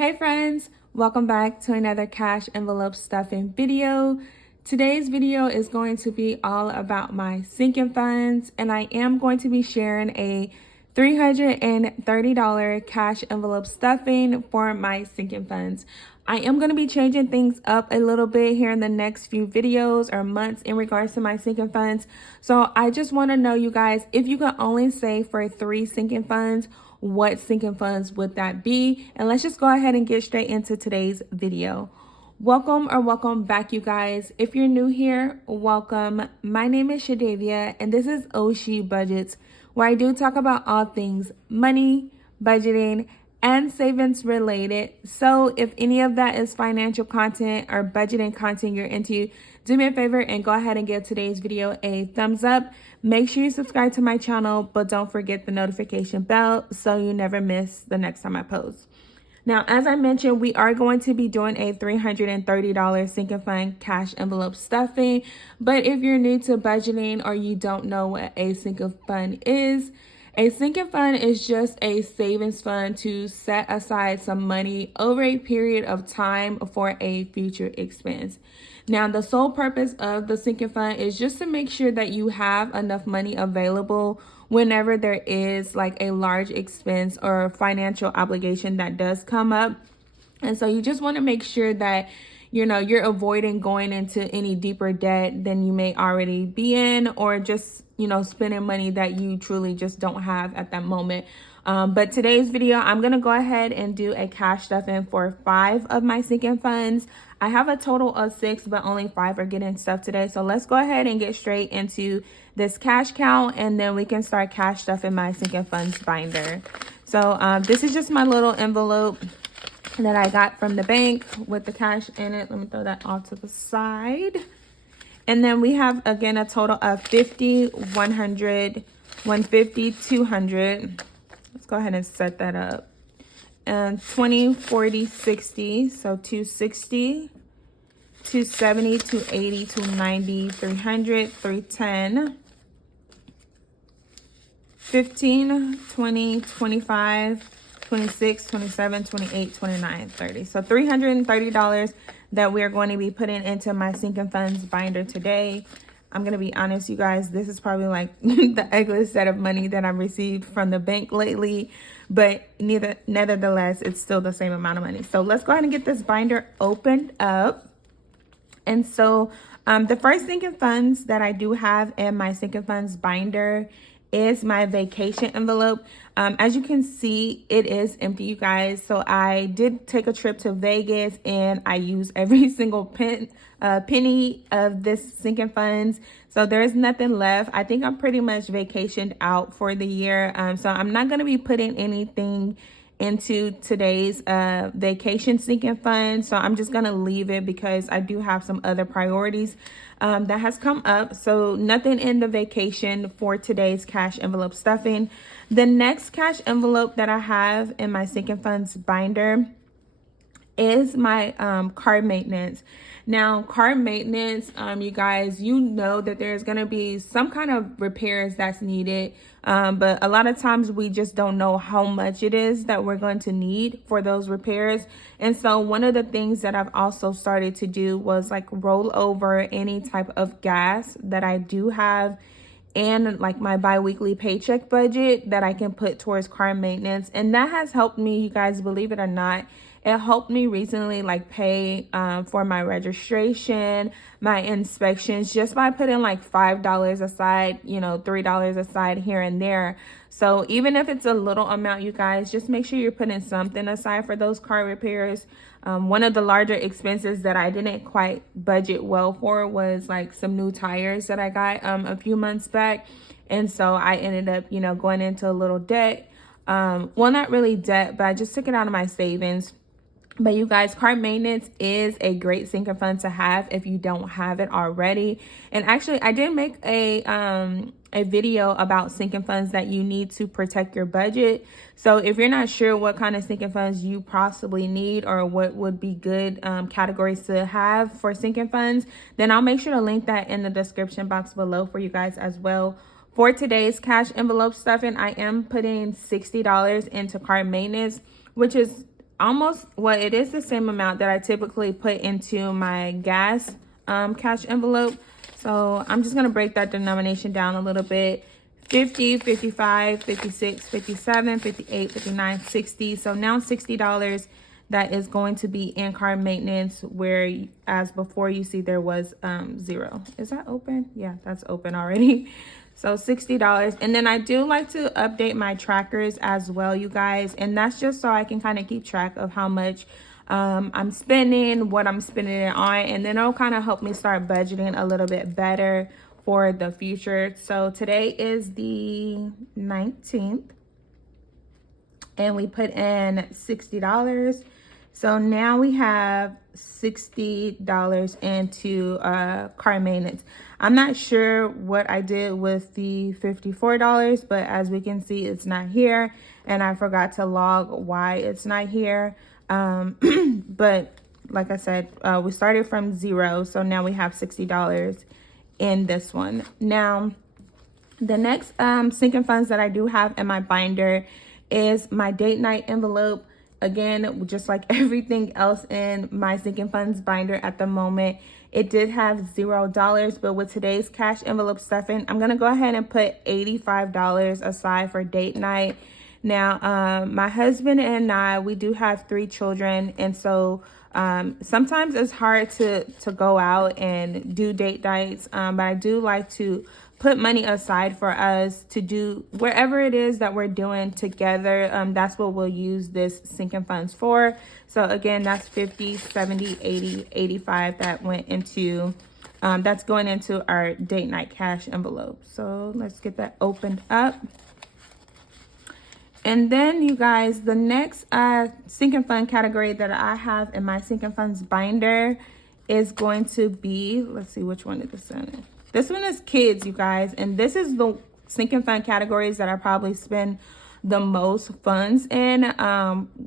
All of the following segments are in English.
Hey friends, welcome back to another cash envelope stuffing video. Today's video is going to be all about my sinking funds, and I am going to be sharing a $330 cash envelope stuffing for my sinking funds. I am going to be changing things up a little bit here in the next few videos or months in regards to my sinking funds. So I just want to know, you guys, if you could only save for 3 sinking funds, what sinking funds would that be? And let's just go ahead and get straight into today's video. Welcome back, you guys. If you're new here, welcome. My name is Shadavia, and this is Oshi Budgets, where I do talk about all things money, budgeting, and savings related. So if any of that is financial content or budgeting content you're into, do me a favor and go ahead and give today's video a thumbs up. Make sure you subscribe to my channel, but don't forget the notification bell so you never miss the next time I post. Now, as I mentioned, we are going to be doing a $330 sinking fund cash envelope stuffing. But if you're new to budgeting or you don't know what a sinking fund is, a sinking fund is just a savings fund to set aside some money over a period of time for a future expense. Now, the sole purpose of the sinking fund is just to make sure that you have enough money available whenever there is like a large expense or financial obligation that does come up. And so you just want to make sure that you're avoiding going into any deeper debt than you may already be in, or just spending money that you truly just don't have at that moment. But today's video, I'm going to go ahead and do a cash stuffing for 5 of my sinking funds. I have a total of 6, but only 5 are getting stuffed today. So let's go ahead and get straight into this cash count, and then we can start cash stuffing my sinking funds binder. So this is just my little envelope that I got from the bank with the cash in it. Let me throw that off to the side. And then we have, again, a total of 50, 100, 150, 200. Let's go ahead and set that up. And 20, 40, 60. So 260, 270, 280, 290, 300, 310, 15, 20, 25, 26, 27, 28, 29, 30. So $330 that we're going to be putting into my sinking funds binder today. I'm going to be honest, you guys, this is probably like the ugliest set of money that I've received from the bank lately, but nevertheless, it's still the same amount of money. So let's go ahead and get this binder opened up. And so the first sinking funds that I do have in my sinking funds binder is my vacation envelope. As you can see, it is empty, you guys. So I did take a trip to Vegas, and I used every single penny of this sinking funds. So there's nothing left. I think I'm pretty much vacationed out for the year. So I'm not going to be putting anything into today's vacation sinking fund. So I'm just going to leave it because I do have some other priorities that has come up. So nothing in the vacation for today's cash envelope stuffing. The next cash envelope that I have in my sinking funds binder is my car maintenance. Now, car maintenance, you guys, you know that there's going to be some kind of repairs that's needed. But a lot of times we just don't know how much it is that we're going to need for those repairs. And so one of the things that I've also started to do was like roll over any type of gas that I do have and like my bi-weekly paycheck budget that I can put towards car maintenance. And that has helped me, you guys, believe it or not. It helped me recently like pay for my registration, my inspections, just by putting like $5 aside, $3 aside here and there. So even if it's a little amount, you guys, just make sure you're putting something aside for those car repairs. One of the larger expenses that I didn't quite budget well for was like some new tires that I got a few months back. And so I ended up, going into a little debt. Well, not really debt, but I just took it out of my savings. But you guys, car maintenance is a great sinking fund to have if you don't have it already. And actually, I did make a video about sinking funds that you need to protect your budget. So if you're not sure what kind of sinking funds you possibly need or what would be good categories to have for sinking funds, then I'll make sure to link that in the description box below for you guys as well. For today's cash envelope stuffing, I am putting $60 into car maintenance, which is almost, well, it is the same amount that I typically put into my gas cash envelope. So I'm just going to break that denomination down a little bit. 50, 55, 56, 57, 58, 59, 60. So now $60 that is going to be in-car maintenance, where as before you see there was 0. Is that open? Yeah, that's open already. So $60. And then I do like to update my trackers as well, you guys. And that's just so I can kind of keep track of how much I'm spending, what I'm spending it on. And then it'll kind of help me start budgeting a little bit better for the future. So today is the 19th. And we put in $60. So now we have $60 into car maintenance. I'm not sure what I did with the $54, but as we can see, it's not here. And I forgot to log why it's not here. But like I said, we started from 0. So now we have $60 in this one. Now, the next sinking funds that I do have in my binder is my date night envelope. Again, just like everything else in my sinking funds binder at the moment, it did have $0, but with today's cash envelope stuffing, I'm gonna go ahead and put $85 aside for date night. Now, my husband and I, we do have 3 children, and so sometimes it's hard to go out and do date nights, but I do like to put money aside for us to do wherever it is that we're doing together. That's what we'll use this sinking funds for. So again, that's 50, 70, 80, 85 that went into, that's going into our date night cash envelope. So let's get that opened up. And then you guys, the next sinking fund category that I have in my sinking funds binder is going to be, let's see, which one is this in? This one is kids, you guys. And this is the sinking fund categories that I probably spend the most funds in,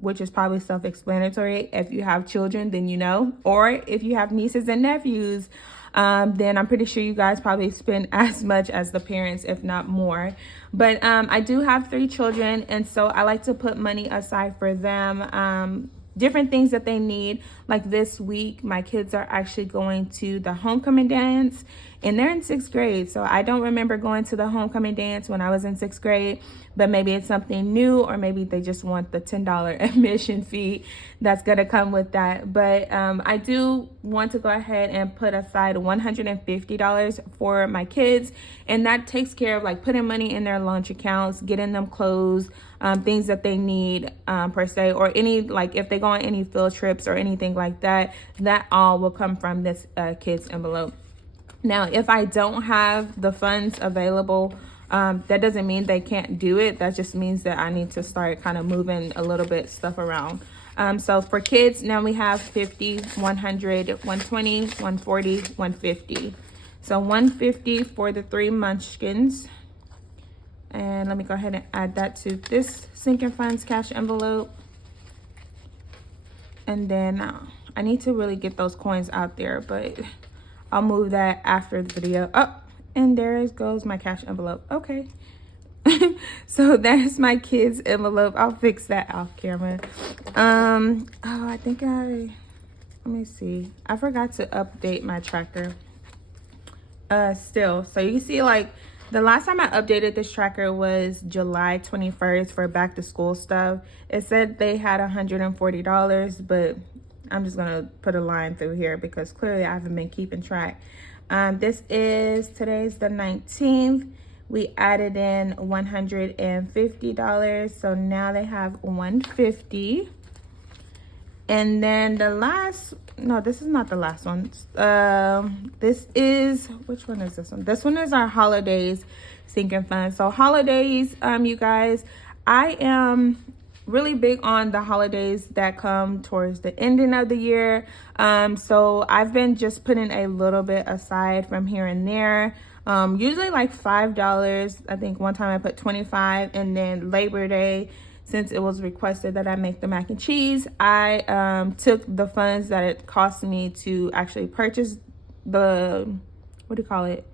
which is probably self-explanatory. If you have children, then you know. Or if you have nieces and nephews, then I'm pretty sure you guys probably spend as much as the parents, if not more. But I do have 3 children, and so I like to put money aside for them. Different things that they need. Like this week, my kids are actually going to the homecoming dance, and they're in 6th grade. So I don't remember going to the homecoming dance when I was in 6th grade, but maybe it's something new, or maybe they just want the $10 admission fee that's gonna come with that. But I do want to go ahead and put aside $150 for my kids, and that takes care of like putting money in their lunch accounts, getting them clothes, things that they need per se, or any, like if they go on any field trips or anything like that, that all will come from this kids envelope. Now, if I don't have the funds available, that doesn't mean they can't do it. That just means that I need to start kind of moving a little bit stuff around. So for kids, now we have 50, 100, 120, 140, 150. So 150 for the 3 munchkins. And let me go ahead and add that to this sinking funds cash envelope. And then I need to really get those coins out there, but I'll move that after the video. Oh, and there goes my cash envelope. Okay. So that's my kids envelope. I'll fix that off camera. Oh, I think let me see. I forgot to update my tracker. Still, so you see, like, the last time I updated this tracker was July 21st for back to school stuff. It said they had $140, but I'm just gonna put a line through here because clearly I haven't been keeping track. Today's the 19th. We added in $150, so now they have $150. And then the last, no, this is not the last one. This is, which one is this one? This one is our holidays sinking fund. So holidays, you guys, I am really big on the holidays that come towards the ending of the year. So I've been just putting a little bit aside from here and there. Usually like $5. I think one time I put $25, and then Labor Day, since it was requested that I make the mac and cheese, I took the funds that it cost me to actually purchase the, what do you call it?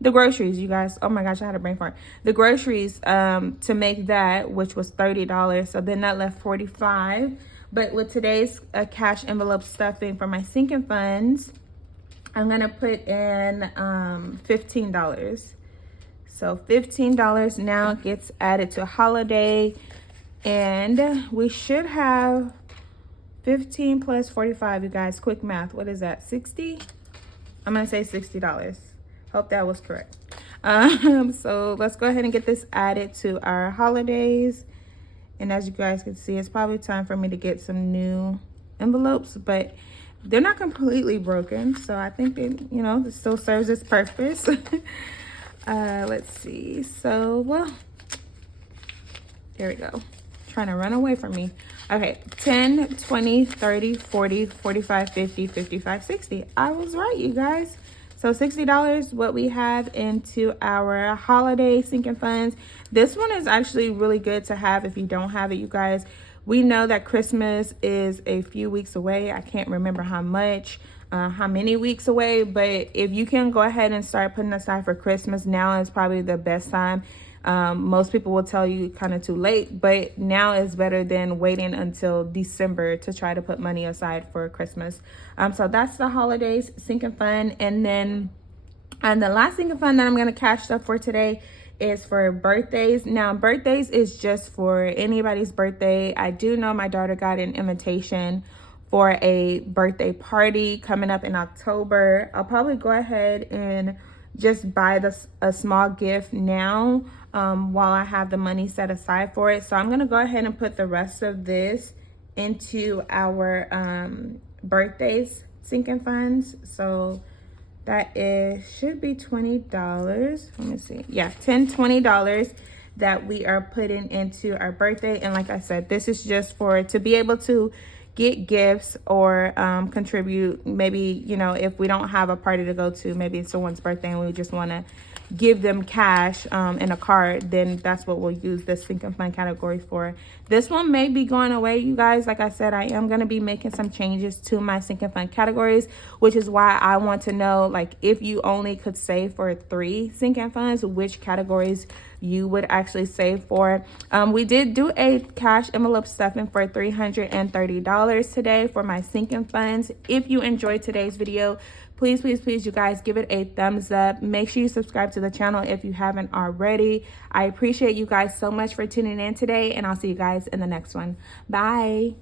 The groceries, you guys. Oh my gosh, I had a brain fart. The groceries to make that, which was $30. So then that left $45. But with today's cash envelope stuffing for my sinking funds, I'm gonna put in $15. So $15 now gets added to holiday, and we should have 15 plus 45, you guys. Quick math. What is that? 60? I'm gonna say $60. Hope that was correct. So let's go ahead and get this added to our holidays. And as you guys can see, it's probably time for me to get some new envelopes, but they're not completely broken. So I think that, you know, this still serves its purpose. Let's see. So, well, there we go. Trying to run away from me. Okay, 10, 20, 30, 40, 45, 50, 55, 60. I was right, you guys. So $60, what we have into our holiday sinking funds. This one is actually really good to have if you don't have it, you guys. We know that Christmas is a few weeks away. I can't remember how many weeks away, but if you can go ahead and start putting aside for Christmas, now is probably the best time. Most people will tell you kind of too late, but now is better than waiting until December to try to put money aside for Christmas. So that's the holidays sinking fund. And then the last sinking fund that I'm going to cash up for today is for birthdays. Now, birthdays is just for anybody's birthday. I do know my daughter got an invitation for a birthday party coming up in October. I'll probably go ahead and just buy a small gift now while I have the money set aside for it. So I'm gonna go ahead and put the rest of this into our birthdays sinking funds. So that should be $20. Let me see. Yeah, $20 that we are putting into our birthday. And like I said, this is just to be able to get gifts or contribute. Maybe, you know, if we don't have a party to go to, maybe it's someone's birthday and we just want to give them cash in a card, then that's what we'll use this sinking fund category for. This one may be going away, you guys. Like I said, I am going to be making some changes to my sinking fund categories, which is why I want to know, like, if you only could save for 3 sinking funds, which categories you would actually save for. We did do a cash envelope stuffing for $330 today for my sinking funds. If you enjoyed today's video, please, please, please, you guys, give it a thumbs up. Make sure you subscribe to the channel if you haven't already. I appreciate you guys so much for tuning in today, and I'll see you guys in the next one. Bye.